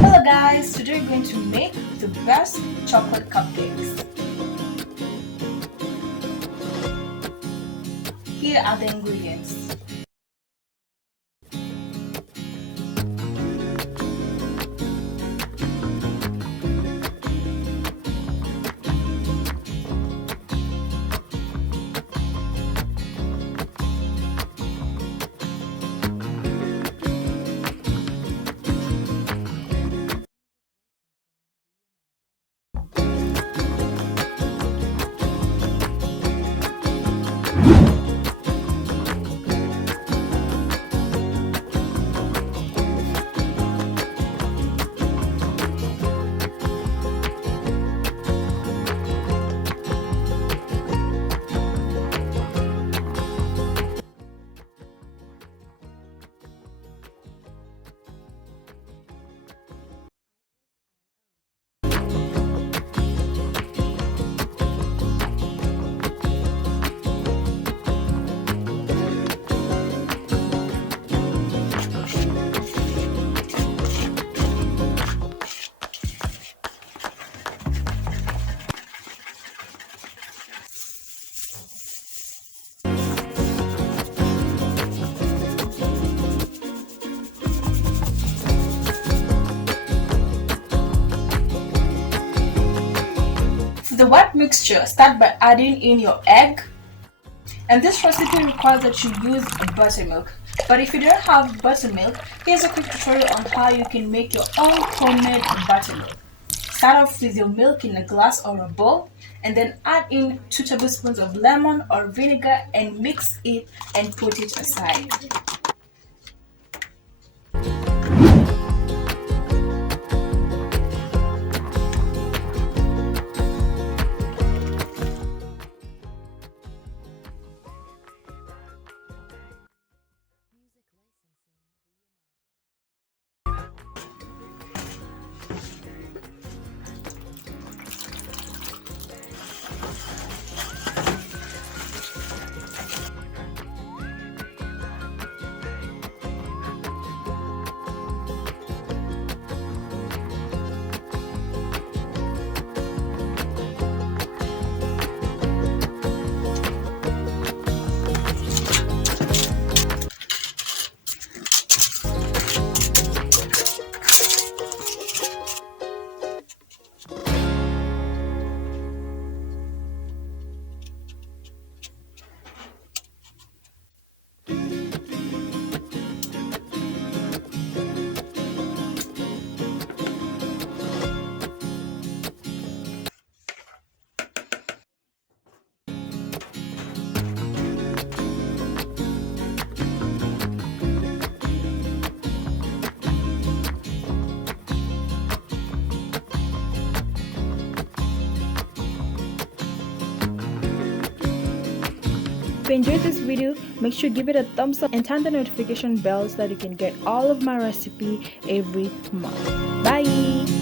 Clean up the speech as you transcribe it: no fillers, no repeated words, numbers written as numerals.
Hello guys, today we're going to make the best chocolate cupcakes. Here are the ingredients. The wet mixture, start by adding in your egg, and this recipe requires that you use buttermilk. But if you don't have buttermilk, here's a quick tutorial on how you can make your own homemade buttermilk. Start off with your milk in a glass or a bowl, and then add in 2 tablespoons of lemon or vinegar and mix it and put it aside. If you enjoyed this video, make sure to give it a thumbs up and turn the notification bell so that you can get all of my recipe every month. Bye!